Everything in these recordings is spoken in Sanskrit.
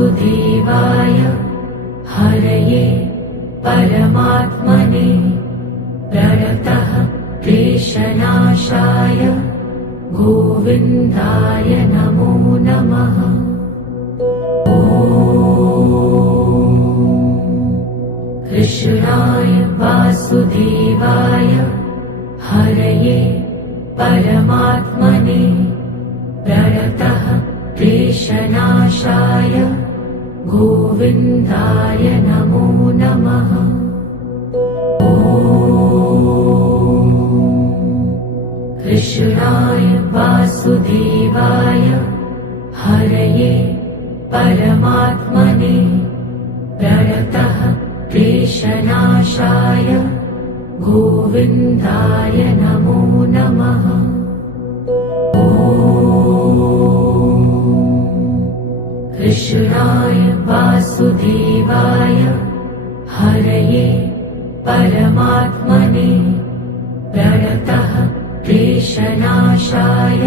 वासुदेवाय हरये परमात्मने प्रणतः क्लेशनाशाय गोविन्दाय नमो नमः। कृष्णाय वासुदेवाय हरये परमात्मने प्रणतः क्लेशनाशाय गोविन्दाय नमो नमः। कृष्णाय वासुदेवाय हरये परमात्मने प्रणतः क्लेशनाशाय गोविन्दाय नमो नमः। कृष्णाय वासुदेवाय हरये परमात्मने प्रणतः क्लेशनाशाय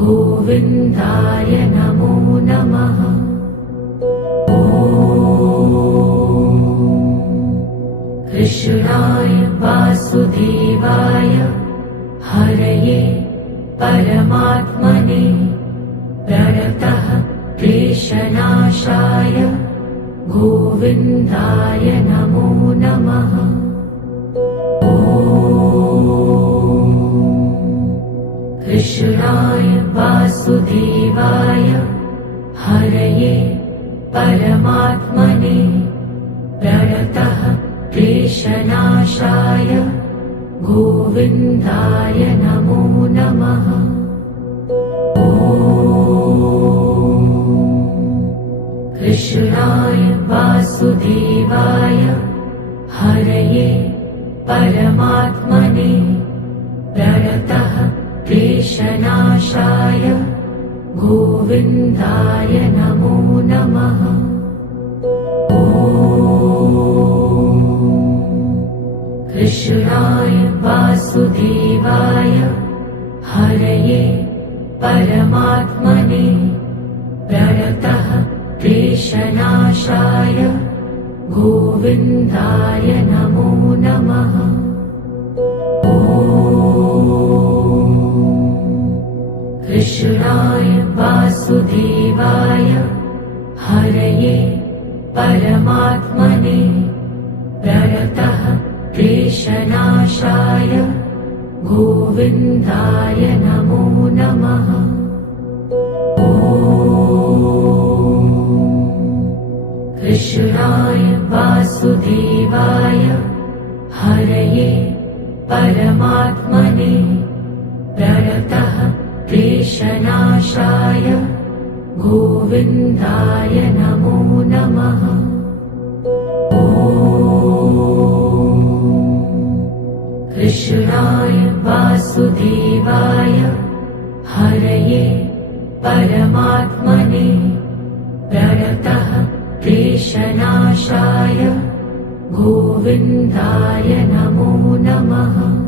गोविन्दाय नमो नमः। कृष्णाय वासुदेवाय हरये परमात्मने प्रणतः क्लेशनाशाय गोविन्दाय नमो नमः। कृष्णाय वासुदेवाय हरये परमात्मने प्रणतः क्लेशनाशाय गोविन्दाय नमो नमः। कृष्णाय वासुदेवाय हरये परमात्मने प्रणतः क्लेशनाशाय गोविन्दाय नमो नमः। कृष्णाय वासुदेवाय हरये परमात्मने प्रणतः क्लेशनाशाय गोविन्दाय नमो नमः। कृष्णाय वासुदेवाय हरये परमात्मने प्रणतः क्लेशनाशाय गोविन्दाय नमो नमः। कृष्णाय वासुदेवाय हरये परमात्मने प्रणतः क्लेशनाशाय गोविन्दाय नमो नमः। कृष्णाय वासुदेवाय हरये परमात्मने प्रणतः क्लेशनाशाय गोविन्दाय नमो नमः।